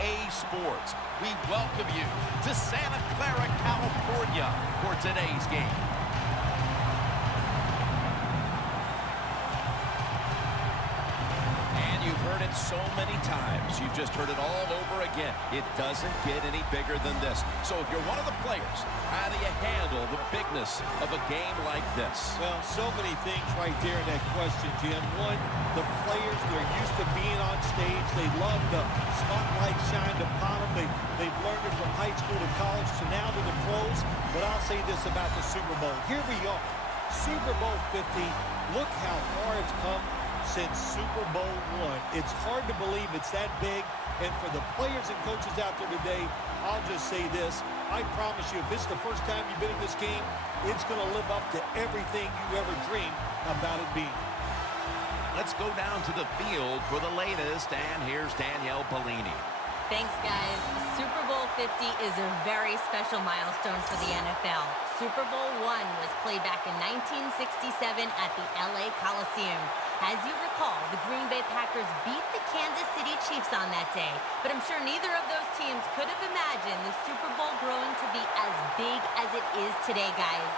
EA Sports. We welcome you to Santa Clara, California for today's game. And you've heard it so many times. You've just heard it all over again. It doesn't get any bigger than this. So if you're one of the players, how do you handle the bigness of a game like this? Well, so many things right there in that question, Jim. One, the players, they're used to being on stage. They love the spotlight shined upon them. They've learned it from high school to college to now to the pros. But I'll say this about the Super Bowl. Here we are, Super Bowl 50. Look how far it's come since Super Bowl I. It's hard to believe it's that big. And for the players and coaches out there today, I'll just say this. I promise you, if it's the first time you've been in this game, it's going to live up to everything you ever dreamed about it being. Let's go down to the field for the latest, and here's Danielle Bellini. Thanks, guys. Super Bowl 50 is a very special milestone for the NFL. Super Bowl I was played back in 1967 at the LA Coliseum. As you recall, the Green Bay Packers beat the Kansas City Chiefs on that day. But I'm sure neither of those teams could have imagined the Super Bowl growing to be as big as it is today, guys.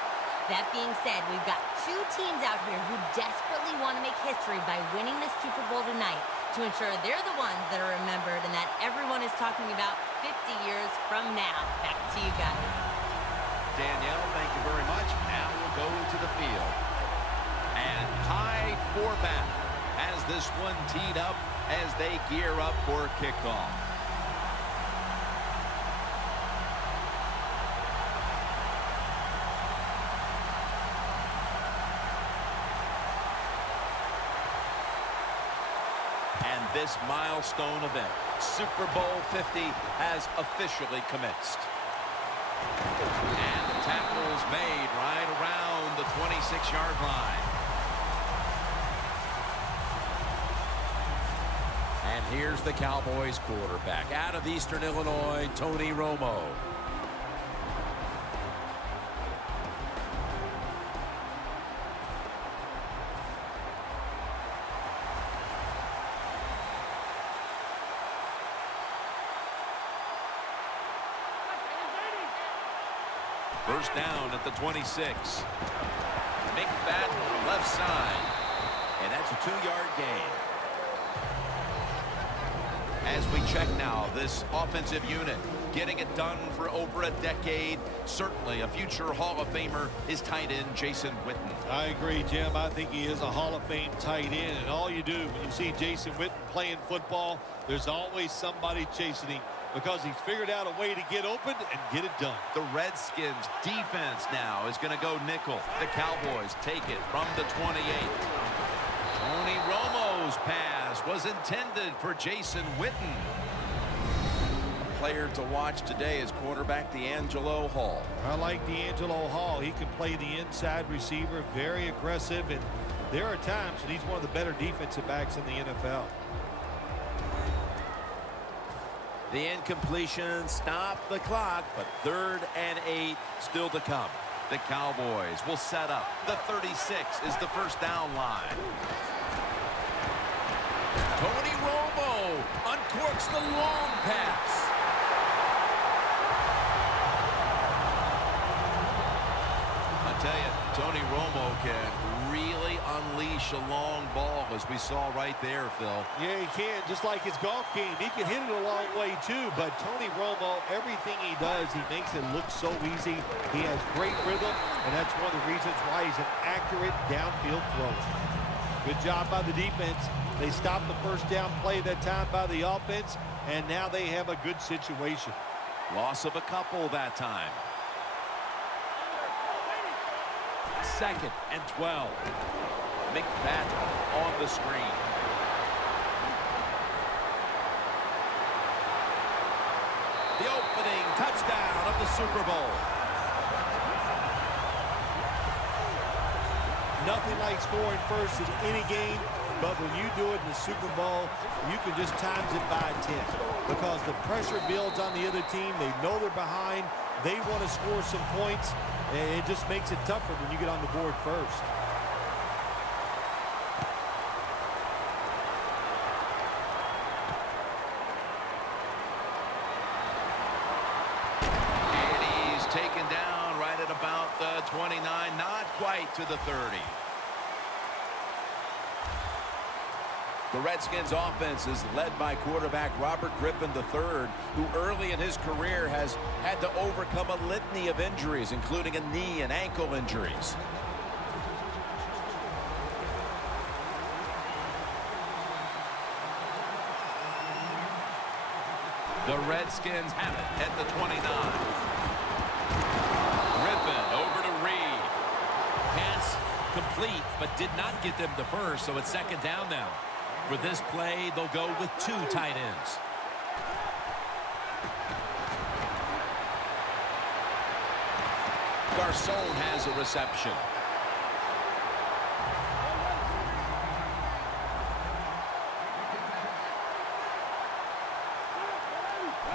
That being said, we've got two teams out here who desperately want to make history by winning the Super Bowl tonight to ensure they're the ones that are remembered and that everyone is talking about 50 years from now. Back to you guys. Danielle, thank you very much. Now we'll go to the field. And Ty Forbath has this one teed up as they gear up for kickoff. And this milestone event, Super Bowl 50, has officially commenced. And the tackle's made right around the 26-yard line. And here's the Cowboys quarterback out of Eastern Illinois, Tony Romo. First down at the 26. McFadden left side. And that's a 2-yard gain. As we check now, this offensive unit getting it done for over a decade. Certainly a future Hall of Famer is tight end Jason Witten. I agree, Jim. I think he is a Hall of Fame tight end. And all you do when you see Jason Witten playing football, there's always somebody chasing him because he's figured out a way to get open and get it done. The Redskins defense now is going to go nickel. The Cowboys take it from the 28. Tony Romo's pass was intended for Jason Witten. Player to watch today is quarterback D'Angelo Hall. I like D'Angelo Hall. He can play the inside receiver, very aggressive, and there are times when he's one of the better defensive backs in the NFL. The incompletion stopped the clock, but 3rd and 8 still to come. The Cowboys will set up. The 36 is the first down line. Tony Romo uncorks the long pass. I tell you, Tony Romo can really unleash a long ball, as we saw right there, Phil. Yeah, he can, just like his golf game. He can hit it a long way, too. But Tony Romo, everything he does, he makes it look so easy. He has great rhythm, and that's one of the reasons why he's an accurate downfield thrower. Good job by the defense. They stopped the first down play that time by the offense, and now they have a good situation. Loss of a couple that time. 2nd and 12. McFadden on the screen. The opening touchdown of the Super Bowl. Nothing like scoring first in any game, but when you do it in the Super Bowl, you can just times it by 10 because the pressure builds on the other team. They know they're behind. They want to score some points, and it just makes it tougher when you get on the board first. quite to the 30. The Redskins offense is led by quarterback Robert Griffin III, who early in his career has had to overcome a litany of injuries, including a knee and ankle injuries. The Redskins have it at the 29. Griffin over to Reed. Pass complete, but did not get them the first, so it's second down now. For this play, they'll go with 2 tight ends. Garcon has a reception.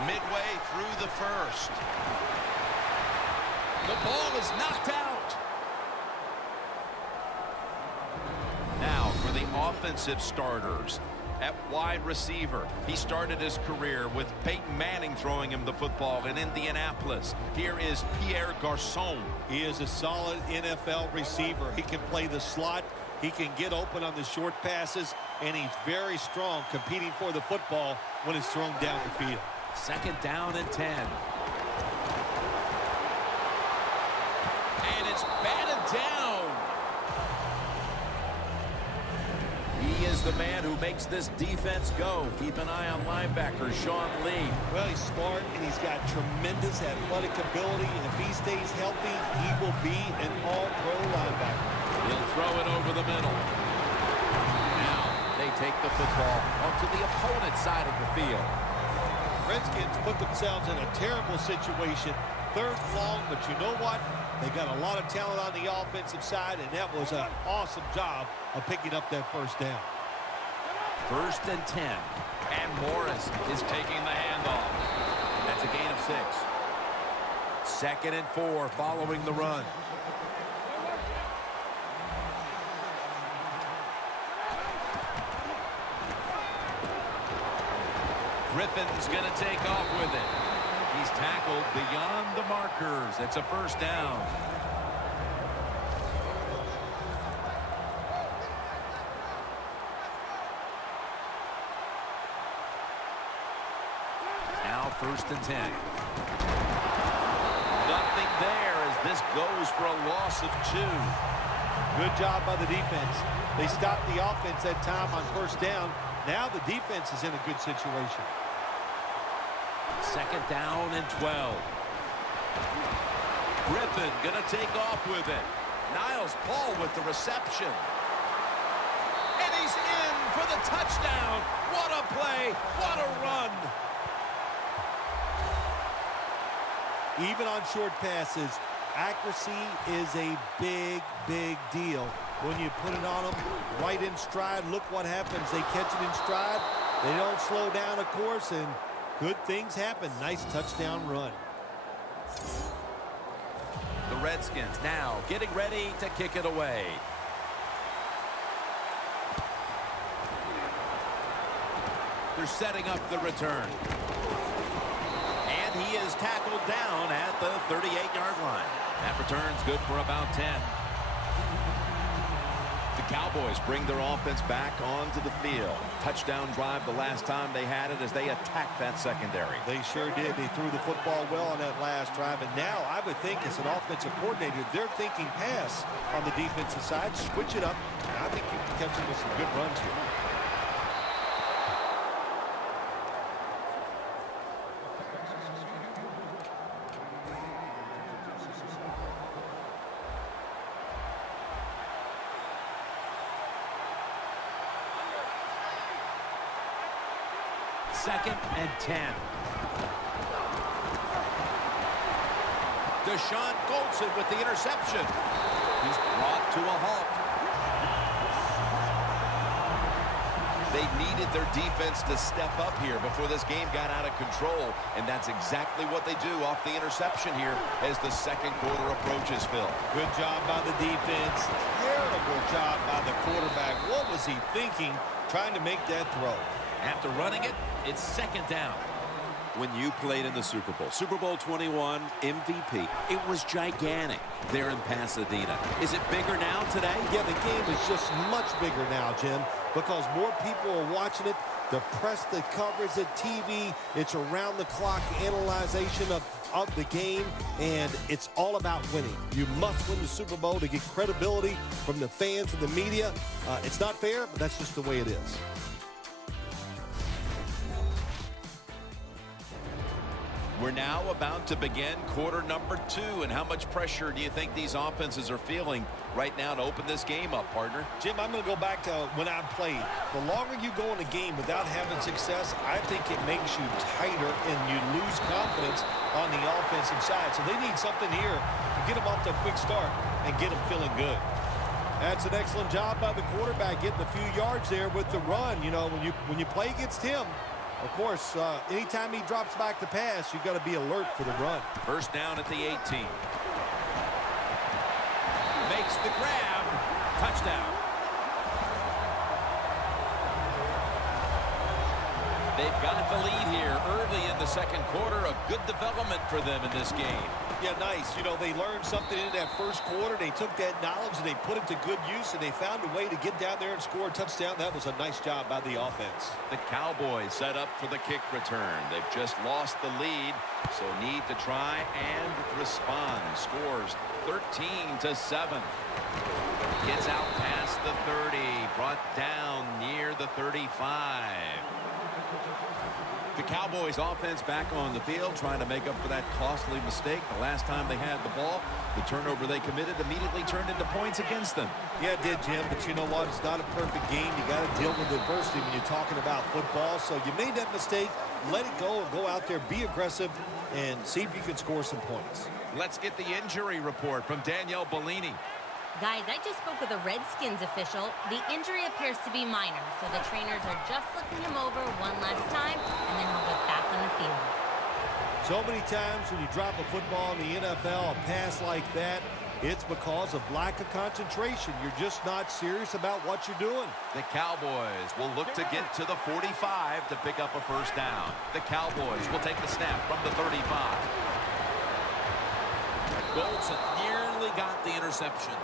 Midway through the first. The ball is knocked out. Now for the offensive starters. At wide receiver, he started his career with Peyton Manning throwing him the football in Indianapolis. Here is Pierre Garcon. He is a solid NFL receiver. He can play the slot. He can get open on the short passes, and he's very strong competing for the football when it's thrown down the field. Second down and 10. And it's batted down. He is the man who makes this defense go. Keep an eye on linebacker Sean Lee. Well, he's smart, and he's got tremendous athletic ability. And if he stays healthy, he will be an all-pro linebacker. He'll throw it over the middle. Now they take the football onto the opponent's side of the field. Redskins put themselves in a terrible situation. 3rd and long, but you know what? They got a lot of talent on the offensive side, and that was an awesome job of picking up that first down. 1st and 10. And Morris is taking the handoff. That's a gain of 6. 2nd and 4 following the run. Griffin's going to take off with it. He's tackled beyond the markers. It's a first down. Now 1st and 10. Nothing there as this goes for a loss of 2. Good job by the defense. They stopped the offense that time on 1st down. Now the defense is in a good situation. 2nd down and 12. Griffin gonna take off with it. Niles Paul with the reception. And he's in for the touchdown. What a play, what a run. Even on short passes, accuracy is a big, big deal. When you put it on them right in stride, look what happens. They catch it in stride. They don't slow down, of course, and good things happen. Nice touchdown run. The Redskins now getting ready to kick it away. They're setting up the return. And he is tackled down at the 38-yard line. That return's good for about 10. The Cowboys bring their offense back onto the field. Touchdown drive the last time they had it as they attacked that secondary. They sure did. They threw the football well on that last drive. And now I would think as an offensive coordinator, they're thinking pass on the defensive side. Switch it up. And I think you can catch them with some good runs here. Second and 10. Deshaun Goldson with the interception. He's brought to a halt. They needed their defense to step up here before this game got out of control, and that's exactly what they do off the interception here as the second quarter approaches, Phil. Good job by the defense. Terrible job by the quarterback. What was he thinking trying to make that throw? After running it, it's second down. when you played in the Super Bowl? Super Bowl 21 MVP. It was gigantic there in Pasadena. Is it bigger now today? Yeah, the game is just much bigger now, Jim, because more people are watching it. The press, the coverage, the TV, it's around-the-clock analyzation of the game, and it's all about winning. You must win the Super Bowl to get credibility from the fans and the media. It's not fair, but that's just the way it is. We're now about to begin quarter number 2, and how much pressure do you think these offenses are feeling right now to open this game up, partner? Jim, I'm going to go back to when I played. The longer you go in a game without having success, I think it makes you tighter and you lose confidence on the offensive side. So they need something here to get them off to a quick start and get them feeling good. That's an excellent job by the quarterback, getting a few yards there with the run. You know, when you play against him, of course, anytime he drops back to pass, you've got to be alert for the run. First down at the 18. Makes the grab. Touchdown. They've got the lead here early in the second quarter. A good development for them in this game. Yeah, nice. You know, they learned something in that first quarter. They took that knowledge and they put it to good use, and they found a way to get down there and score a touchdown. That was a nice job by the offense. The Cowboys set up for the kick return. They've just lost the lead, so need to try and respond. Scores 13-7. Gets out past the 30. Brought down near the 35. The Cowboys offense back on the field, trying to make up for that costly mistake. The last time they had the ball, the turnover they committed immediately turned into points against them. Yeah, it did, Jim, but you know what? It's not a perfect game. You got to deal with adversity when you're talking about football. So you made that mistake, let it go, and go out there, be aggressive, and see if you can score some points. Let's get the injury report from Danielle Bellini. Guys, I just spoke with a Redskins official. The injury appears to be minor, so the trainers are just looking him over one last time, and then he'll get back on the field. So many times when you drop a football in the NFL, a pass like that, it's because of lack of concentration. You're just not serious about what you're doing. The Cowboys will look to get to the 45 to pick up a first down. The Cowboys will take the snap from the 35. Goldson nearly got the interception.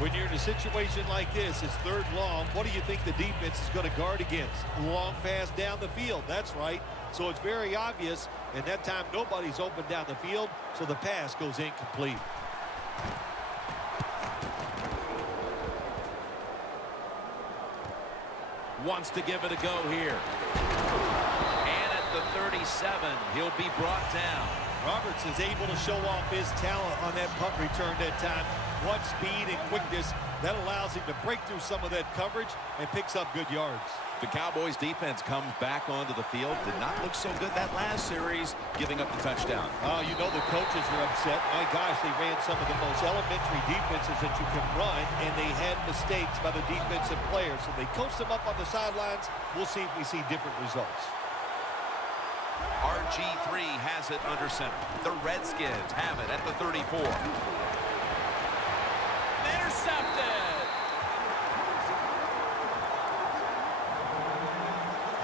When you're in a situation like this, it's third long. What do you think the defense is going to guard against? Long pass down the field. That's right. So it's very obvious. And that time, nobody's open down the field, so the pass goes incomplete. Wants to give it a go here. And at the 37, he'll be brought down. Roberts is able to show off his talent on that punt return that time. What speed and quickness that allows him to break through some of that coverage and picks up good yards. The Cowboys defense comes back onto the field. Did not look so good that last series, giving up the touchdown. Oh, you know the coaches are upset. My gosh, they ran some of the most elementary defenses that you can run, and they had mistakes by the defensive players. So they coached them up on the sidelines. We'll see if we see different results. RG3 has it under center. The Redskins have it at the 34. Intercepted.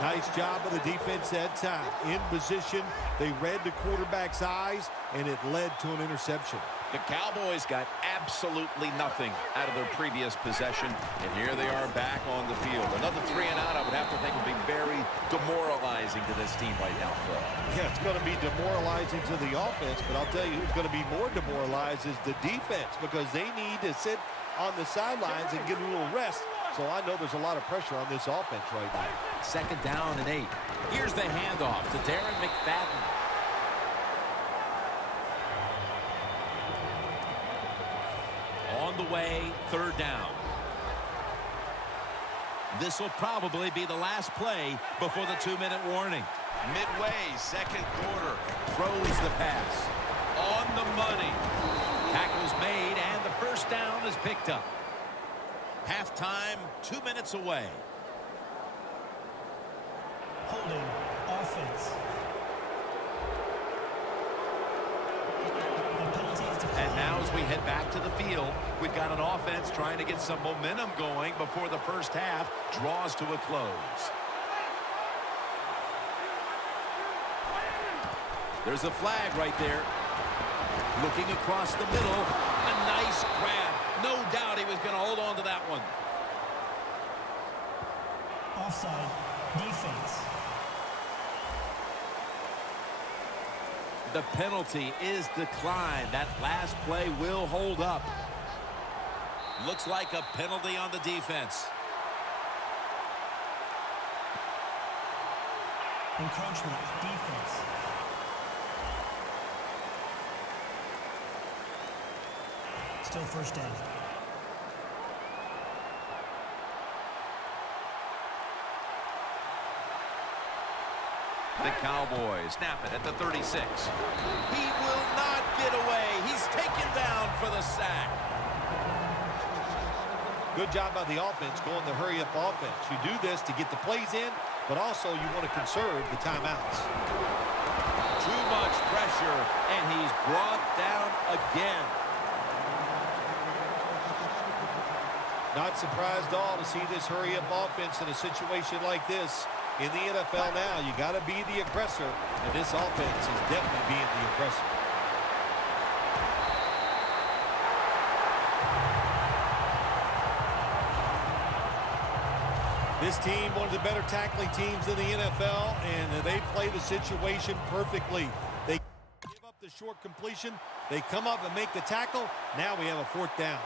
Nice job of the defense that time. In position, they read the quarterback's eyes, and it led to an interception. The Cowboys got absolutely nothing out of their previous possession, and here they are back on the field. Another 3 and out, I would have to think, would be very demoralizing to this team right now, Phil. Yeah, it's going to be demoralizing to the offense, but I'll tell you who's going to be more demoralized is the defense, because they need to sit on the sidelines and get a little rest. So I know there's a lot of pressure on this offense right now. Second down and 8. Here's the handoff to Darren McFadden. On the way, third down. This will probably be the last play before the 2-minute warning. Midway, second quarter. Throws the pass. On the money. Tackle's made, and the first down is picked up. Halftime, 2 minutes away. Holding offense. And now as we head back to the field, we've got an offense trying to get some momentum going before the first half draws to a close. There's a flag right there. Looking across the middle. A nice grab. No doubt he was going to hold on to that one. Offside. Defense. The penalty is declined. That last play will hold up. Looks like a penalty on the defense. Encroachment. Defense. Still first down. The Cowboys snap it at the 36. He will not get away. He's taken down for the sack. Good job by the offense going the hurry-up offense. You do this to get the plays in, but also you want to conserve the timeouts. Too much pressure, and he's brought down again. Not surprised at all to see this hurry-up offense in a situation like this. In the NFL now, you got to be the aggressor, and this offense is definitely being the aggressor. This team, one of the better tackling teams in the NFL, and they play the situation perfectly. They give up the short completion. They come up and make the tackle. Now we have a fourth down.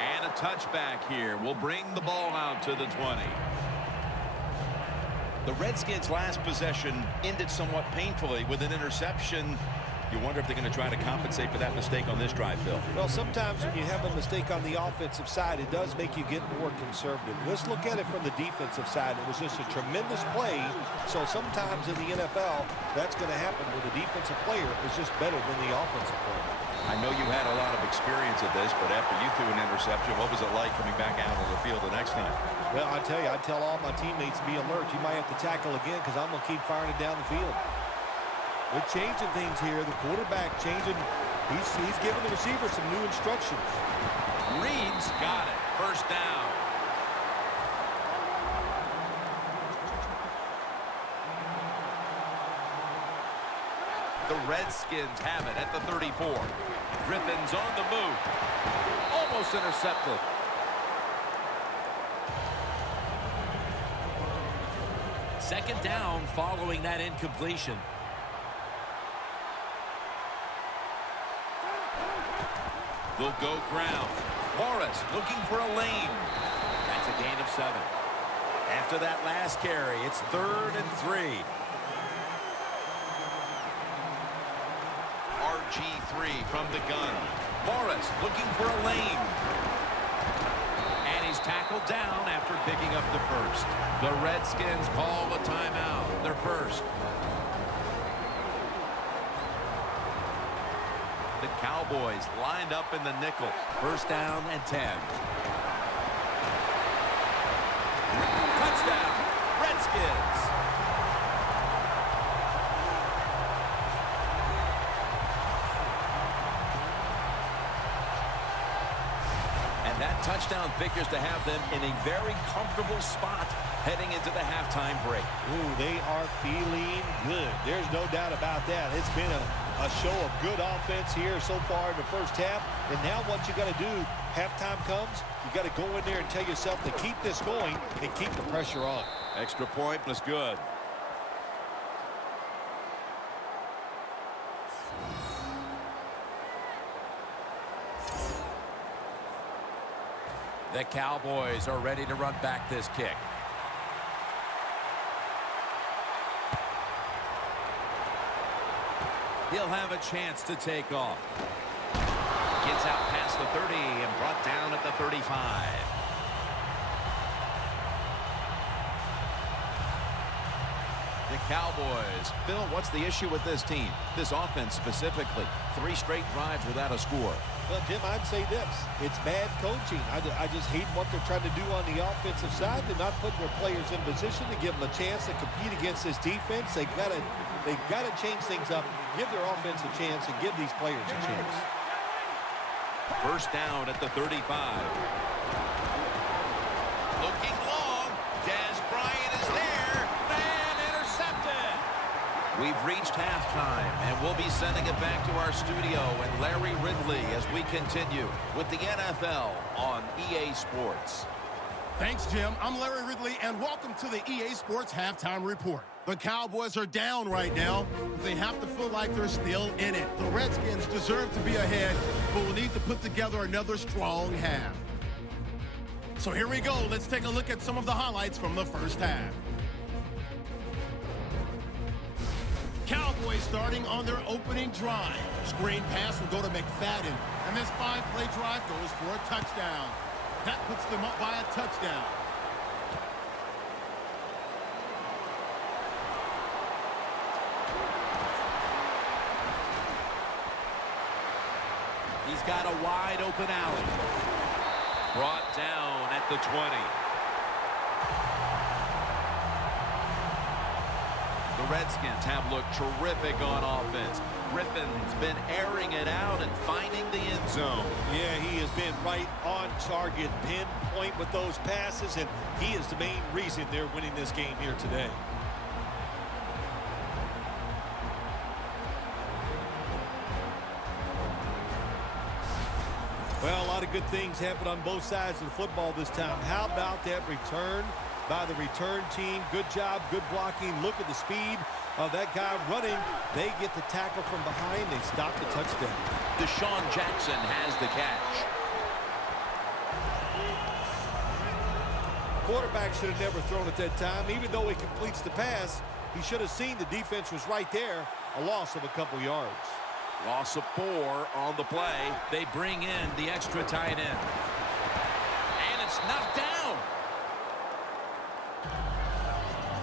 And a touchback here will bring the ball out to the 20. The Redskins' last possession ended somewhat painfully with an interception. You wonder if they're going to try to compensate for that mistake on this drive, Phil. Well, sometimes when you have a mistake on the offensive side, it does make you get more conservative. Let's look at it from the defensive side. It was just a tremendous play. So sometimes in the NFL, that's going to happen where the defensive player is just better than the offensive player. I know you had a lot of experience at this, but after you threw an interception, what was it like coming back out on the field the next time? Well, I tell you, I tell all my teammates, be alert. You might have to tackle again because I'm going to keep firing it down the field. They're changing things here. The quarterback changing. He's giving the receiver some new instructions. Reed's got it. First down. The Redskins have it at the 34. Griffin's on the move. Almost intercepted. Second down following that incompletion. They'll go ground. Morris looking for a lane. That's a gain of 7. After that last carry, it's 3rd and 3. RG3 from the gun. Morris looking for a lane. And he's tackled down after picking up the first. The Redskins call a timeout. Their first. The Cowboys lined up in the nickel. First down and 10. Touchdown, Redskins. And that touchdown figures to have them in a very comfortable spot heading into the halftime break. Ooh, they are feeling good. There's no doubt about that. It's been a show of good offense here so far in the first half. And now what you got to do, halftime comes, you got to go in there and tell yourself to keep this going and keep the pressure on. Extra point was good. The Cowboys are ready to run back this kick. He'll have a chance to take off. Gets out past the 30 and brought down at the 35. The Cowboys. Phil, what's the issue with this team? This offense specifically. 3 straight drives without a score. Well, Jim, I'd say this. It's bad coaching. I just hate what they're trying to do on the offensive side. They're not putting their players in position to give them a chance to compete against this defense. They've got to change things up, give their offense a chance, and give these players a chance. First down at the 35. Looking long. Dez Bryant is there. And intercepted. We've reached halftime, and we'll be sending it back to our studio and Larry Ridley as we continue with the NFL on EA Sports. Thanks, Jim. I'm Larry Ridley, and welcome to the EA Sports Halftime Report. The Cowboys are down right now, but they have to feel like they're still in it. The Redskins deserve to be ahead, but will need to put together another strong half. So here we go. Let's take a look at some of the highlights from the first half. Cowboys starting on their opening drive. Screen pass will go to McFadden, and this 5-play drive goes for a touchdown. That puts them up by a touchdown. He's got a wide open alley. Brought down at the 20. The Redskins have looked terrific on offense. Griffin's been airing it out and finding the end zone. Yeah, he has been right on target, pinpoint with those passes, and he is the main reason they're winning this game here today. Well, a lot of good things happened on both sides of the football this time. How about that return by the return team? Good job, good blocking. Look at the speed of that guy running. They get the tackle from behind. They stop the touchdown. Deshaun Jackson has the catch. Quarterback should have never thrown at that time. Even though he completes the pass, he should have seen the defense was right there. A loss of a couple yards. Loss of 4 on the play. They bring in the extra tight end. And it's knocked down.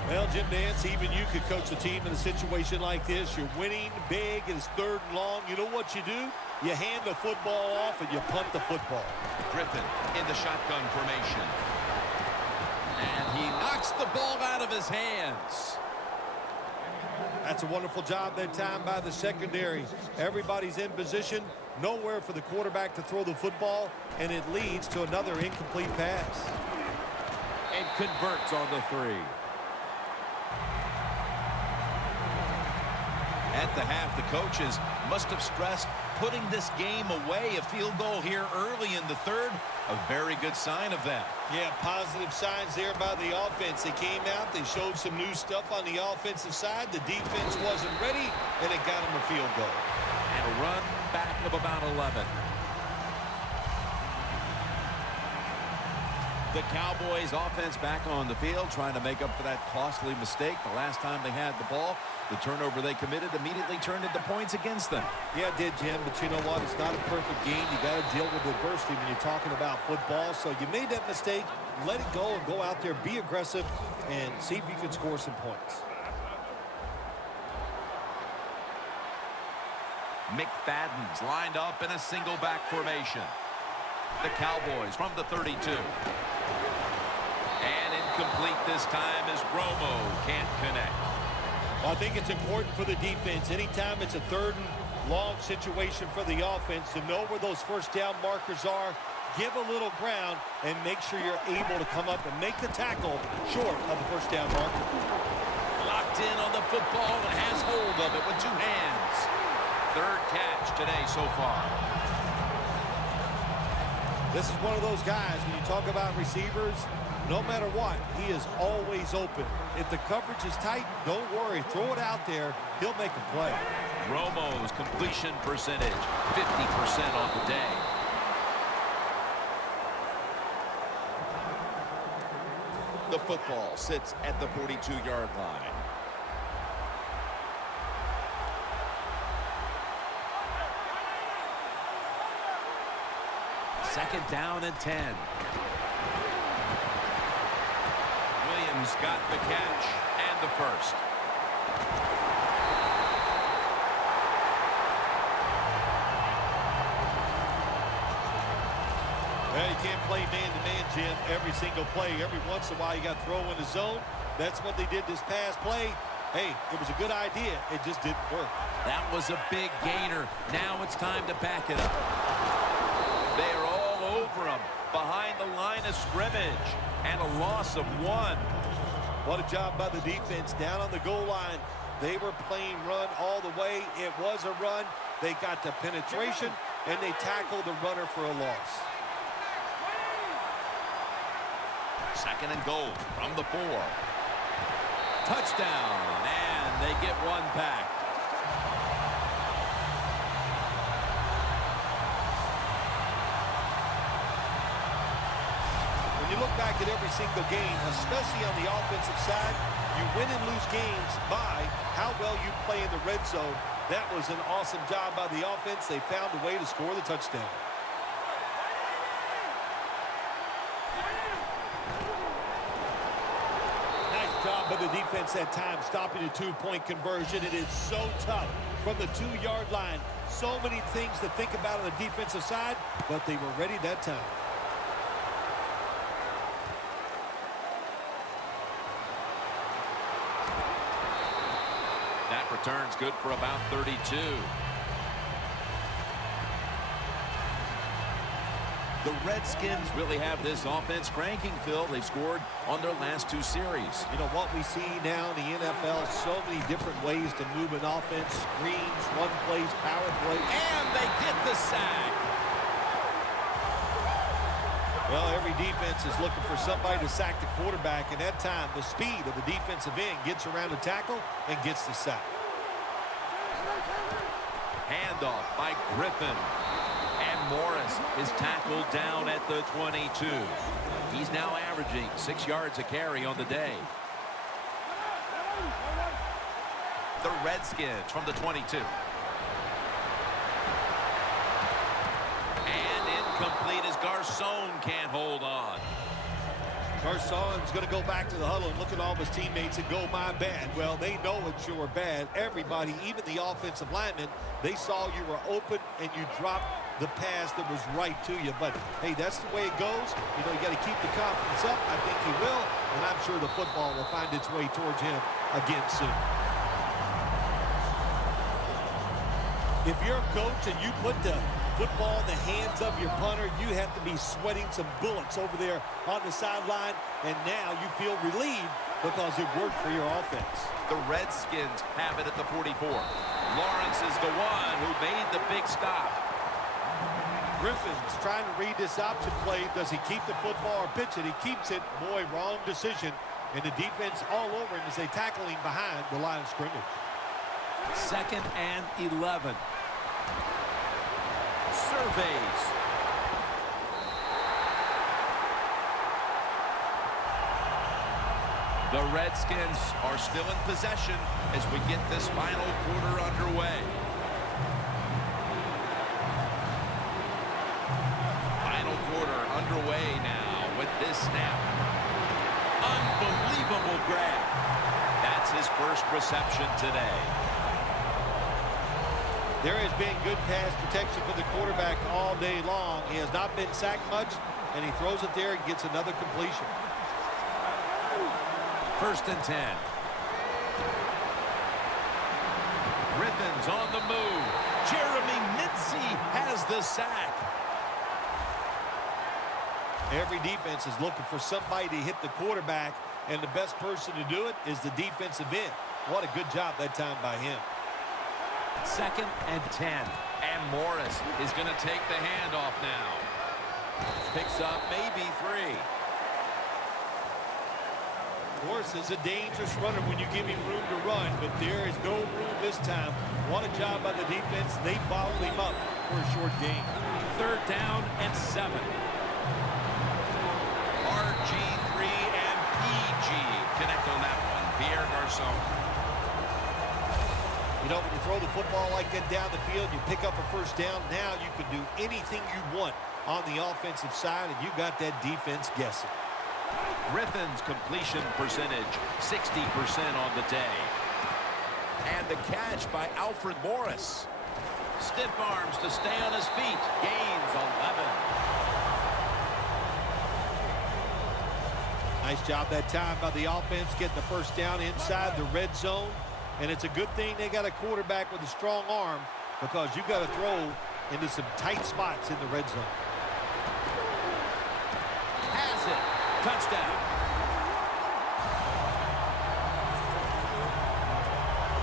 Well, Jim Nance, even you could coach a team in a situation like this. You're winning big, and it's 3rd and long. You know what you do? You hand the football off and you punt the football. Griffin in the shotgun formation. And he knocks the ball out of his hands. That's a wonderful job that time by the secondary. Everybody's in position. Nowhere for the quarterback to throw the football, and it leads to another incomplete pass. And converts on the 3. At the half, the coaches must have stressed putting this game away. A field goal here early in the 3rd, a very good sign of that. Yeah, positive signs there by the offense. They came out, they showed some new stuff on the offensive side. The defense wasn't ready, and it got them a field goal. And a run back of about 11. The Cowboys offense back on the field, trying to make up for that costly mistake the last time they had the ball. The turnover they committed immediately turned into points against them. Yeah, it did, Jim, but you know what? It's not a perfect game. You got to deal with adversity when you're talking about football. So you made that mistake, let it go, and go out there, be aggressive, and see if you can score some points. McFadden's lined up in a single back formation. The Cowboys from the 32. And incomplete this time as Romo can't connect. Well, I think it's important for the defense. Anytime it's a 3rd and long situation for the offense, to know where those first down markers are, give a little ground, and make sure you're able to come up and make the tackle short of the first down marker. Locked in on the football and has hold of it with 2 hands. 3rd catch today so far. This is one of those guys, when you talk about receivers, no matter what, he is always open. If the coverage is tight, don't worry. Throw it out there. He'll make a play. Romo's completion percentage, 50% on the day. The football sits at the 42-yard line. Second down and 10. Williams got the catch and the first. Well, you can't play man-to-man, Jim, every single play. Every once in a while, you got to throw in the zone. That's what they did this past play. Hey, it was a good idea. It just didn't work. That was a big gainer. Now it's time to back it up. They're all over him behind the line of scrimmage, and a loss of 1. What a job by the defense down on the goal line. They were playing run all the way. It was a run. They got the penetration, and they tackled the runner for a loss. 2nd and goal from the 4. Touchdown, and they get one back. When you look back at every single game, especially on the offensive side, you win and lose games by how well you play in the red zone. That was an awesome job by the offense. They found a way to score the touchdown. Nice job by the defense that time, stopping a 2-point conversion. It is so tough from the 2-yard line. So many things to think about on the defensive side, but they were ready that time. That return's good for about 32. The Redskins really have this offense cranking, Phil. They've scored on their last 2 series. You know, what we see now in the NFL, so many different ways to move an offense. Screens, run plays, power plays. And they get the sack. Well, every defense is looking for somebody to sack the quarterback, and that time the speed of the defensive end gets around the tackle and gets the sack. Handoff by Griffin. And Morris is tackled down at the 22. He's now averaging 6 yards a carry on the day. The Redskins from the 22. Complete as Garcon can't hold on. Garcon's going to go back to the huddle and look at all of his teammates and go, my bad. Well, they know it's your bad. Everybody, even the offensive linemen, they saw you were open and you dropped the pass that was right to you. But, hey, that's the way it goes. You know, you got to keep the confidence up. I think he will, and I'm sure the football will find its way towards him again soon. If you're a coach and you put the football in the hands of your punter, you have to be sweating some bullets over there on the sideline, and now you feel relieved because it worked for your offense. The Redskins have it at the 44. Lawrence is the one who made the big stop. Griffin's trying to read this option play. Does he keep the football or pitch it? He keeps it. Boy, wrong decision. And the defense all over him as they tackle him behind the line of scrimmage. 2nd and 11. Surveys. The Redskins are still in possession as we get this final quarter underway. Final quarter underway now with this snap. Unbelievable grab. That's his first reception today. There has been good pass protection for the quarterback all day long. He has not been sacked much, and he throws it there and gets another completion. 1st and 10. Griffin's on the move. Jeremy Mitzi has the sack. Every defense is looking for somebody to hit the quarterback, and the best person to do it is the defensive end. What a good job that time by him. 2nd and 10. And Morris is going to take the handoff now. Picks up maybe 3. Morris is a dangerous runner when you give him room to run, but there is no room this time. What a job by the defense. They bottled him up for a short game. 3rd down and 7. RG3 and PG connect on that one. Pierre Garcon. You know, when you throw the football like that down the field, you pick up a 1st down. Now you can do anything you want on the offensive side, and you got that defense guessing. Griffin's completion percentage, 60% on the day. And the catch by Alfred Morris. Stiff arms to stay on his feet. Gains 11. Nice job that time by the offense, getting the 1st down inside the red zone. And it's a good thing they got a quarterback with a strong arm, because you got to throw into some tight spots in the red zone. Touchdown.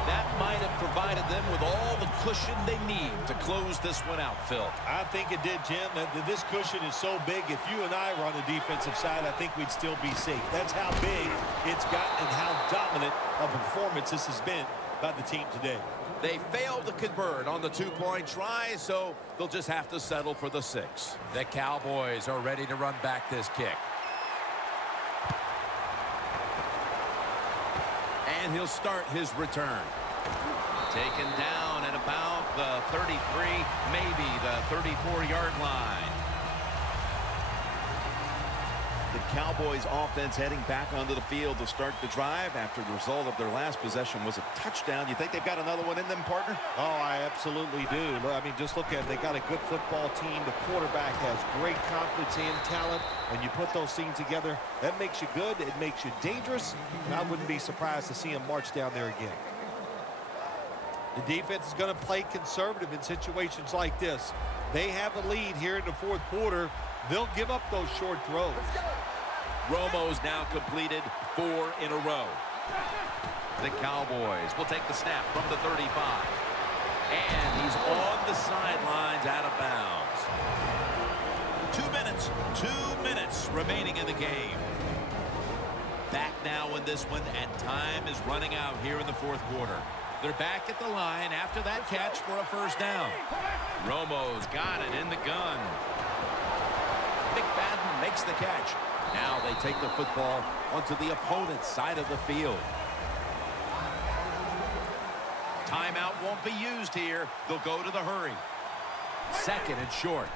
That might have provided them with all the cushion they need to close this one out, Phil. I think it did, Jim. This cushion is so big, if you and I were on the defensive side, I think we'd still be safe. That's how big it's gotten and how dominant a performance this has been by the team today. They failed to convert on the two-point try, so they'll just have to settle for the 6. The Cowboys are ready to run back this kick. And he'll start his return. Taken down at about the 33, maybe the 34-yard line. The Cowboys offense heading back onto the field to start the drive after the result of their last possession was a touchdown. You think they've got another one in them, partner? Oh, I absolutely do. I mean, just look at it. They got a good football team. The quarterback has great confidence and talent. When you put those things together, that makes you good. It makes you dangerous. And I wouldn't be surprised to see him march down there again. The defense is going to play conservative in situations like this. They have a lead here in the fourth quarter. They'll give up those short throws. Romo's now completed 4 in a row. The Cowboys will take the snap from the 35. And he's on the sidelines out of bounds. 2 minutes remaining in the game. Back now in this one, and time is running out here in the fourth quarter. They're back at the line after that catch for a first down. Romo's got it in the gun. McFadden makes the catch. Now they take the football onto the opponent's side of the field. Timeout won't be used here. They'll go to the hurry. 2nd and short.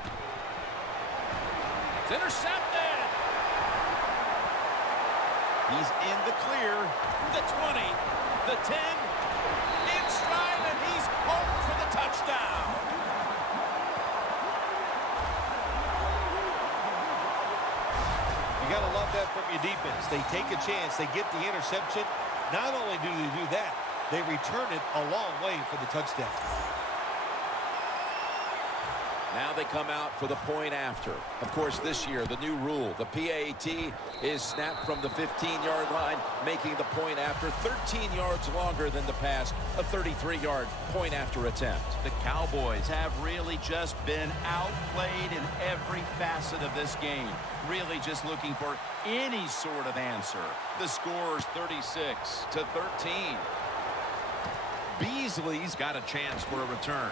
It's intercepted. He's in the clear. The 20, the 10, in stride, and he's home for the touchdown. You got to love that from your defense. They take a chance. They get the interception. Not only do they do that, they return it a long way for the touchdown. Now they come out for the point after. Of course, this year, the new rule, the PAT, is snapped from the 15-yard line, making the point after 13 yards longer than the pass, a 33-yard point after attempt. The Cowboys have really just been outplayed in every facet of this game. Really just looking for any sort of answer. The score is 36-13. Beasley's got a chance for a return.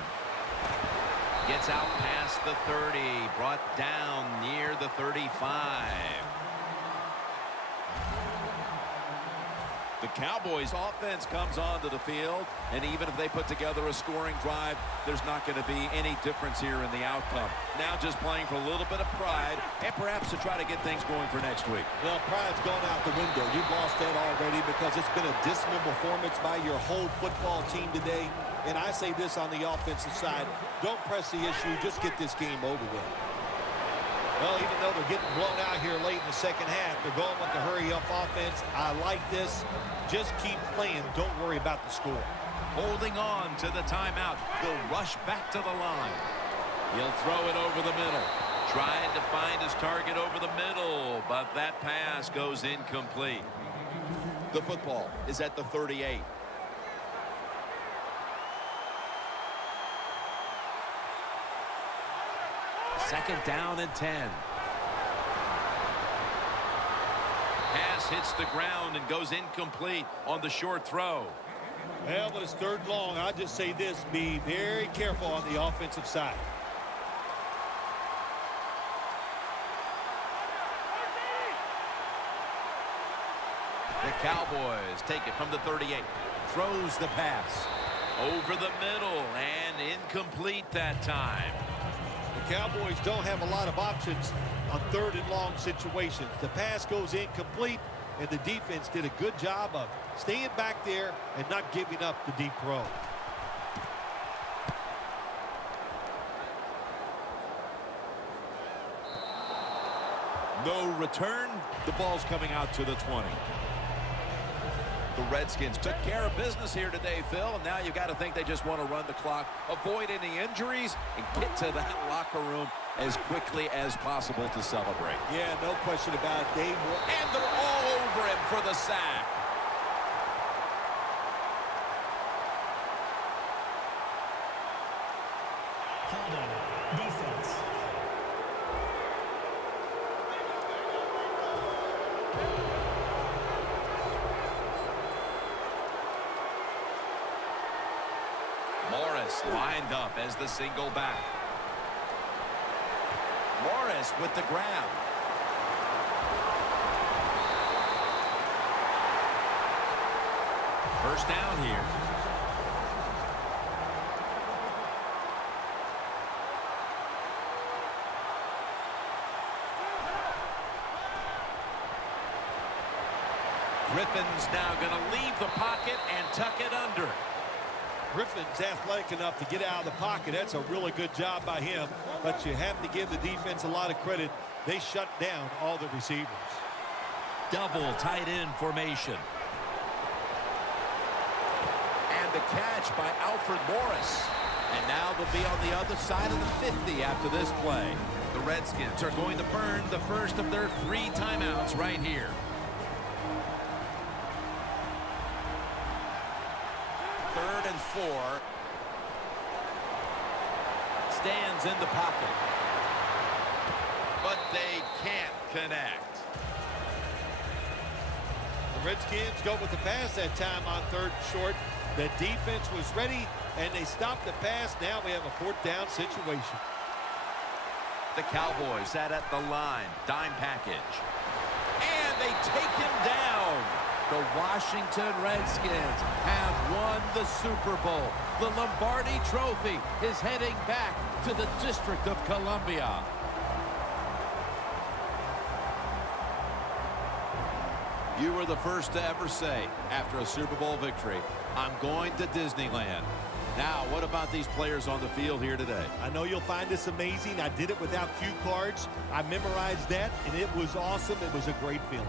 Gets out past the 30, brought down near the 35. The Cowboys offense comes onto the field, and even if they put together a scoring drive, there's not going to be any difference here in the outcome. Now just playing for a little bit of pride and perhaps to try to get things going for next week. Well, pride's gone out the window. You've lost that already because it's been a dismal performance by your whole football team today. And I say this on the offensive side, don't press the issue, just get this game over with. Well, even though they're getting blown out here late in the second half, they're going with the hurry-up offense. I like this. Just keep playing. Don't worry about the score. Holding on to the timeout. They'll rush back to the line. He'll throw it over the middle. Trying to find his target over the middle, but that pass goes incomplete. The football is at the 38. Second down and 10. Pass hits the ground and goes incomplete on the short throw. Well, but it's 3rd and long. I'll just say this, be very careful on the offensive side. The Cowboys take it from the 38. Throws the pass. Over the middle and incomplete that time. The Cowboys don't have a lot of options on 3rd and long situations. The pass goes incomplete, and the defense did a good job of staying back there and not giving up the deep throw. No return. The ball's coming out to the 20. The Redskins took care of business here today, Phil, and now you've got to think they just want to run the clock, avoid any injuries, and get to that locker room as quickly as possible to celebrate. Yeah, no question about it. And they're all over him for the sack. Holding. Defense. Morris lined up as the single back. Morris with the grab. First down here. Griffin's now going to leave the pocket and tuck it under. Griffin's athletic enough to get out of the pocket. That's a really good job by him. But you have to give the defense a lot of credit. They shut down all the receivers. Double tight end formation. And the catch by Alfred Morris. And now they'll be on the other side of the 50 after this play. The Redskins are going to burn the first of their 3 timeouts right here. Third and 4. Stands in the pocket. But they can't connect. The Redskins go with the pass that time on 3rd and short. The defense was ready, and they stopped the pass. Now we have a 4th down situation. The Cowboys sat at the line. Dime package. And they take him down. The Washington Redskins have won the Super Bowl. The Lombardi Trophy is heading back to the District of Columbia. You were the first to ever say, after a Super Bowl victory, I'm going to Disneyland. Now, what about these players on the field here today? I know you'll find this amazing. I did it without cue cards. I memorized that, and it was awesome. It was a great feeling.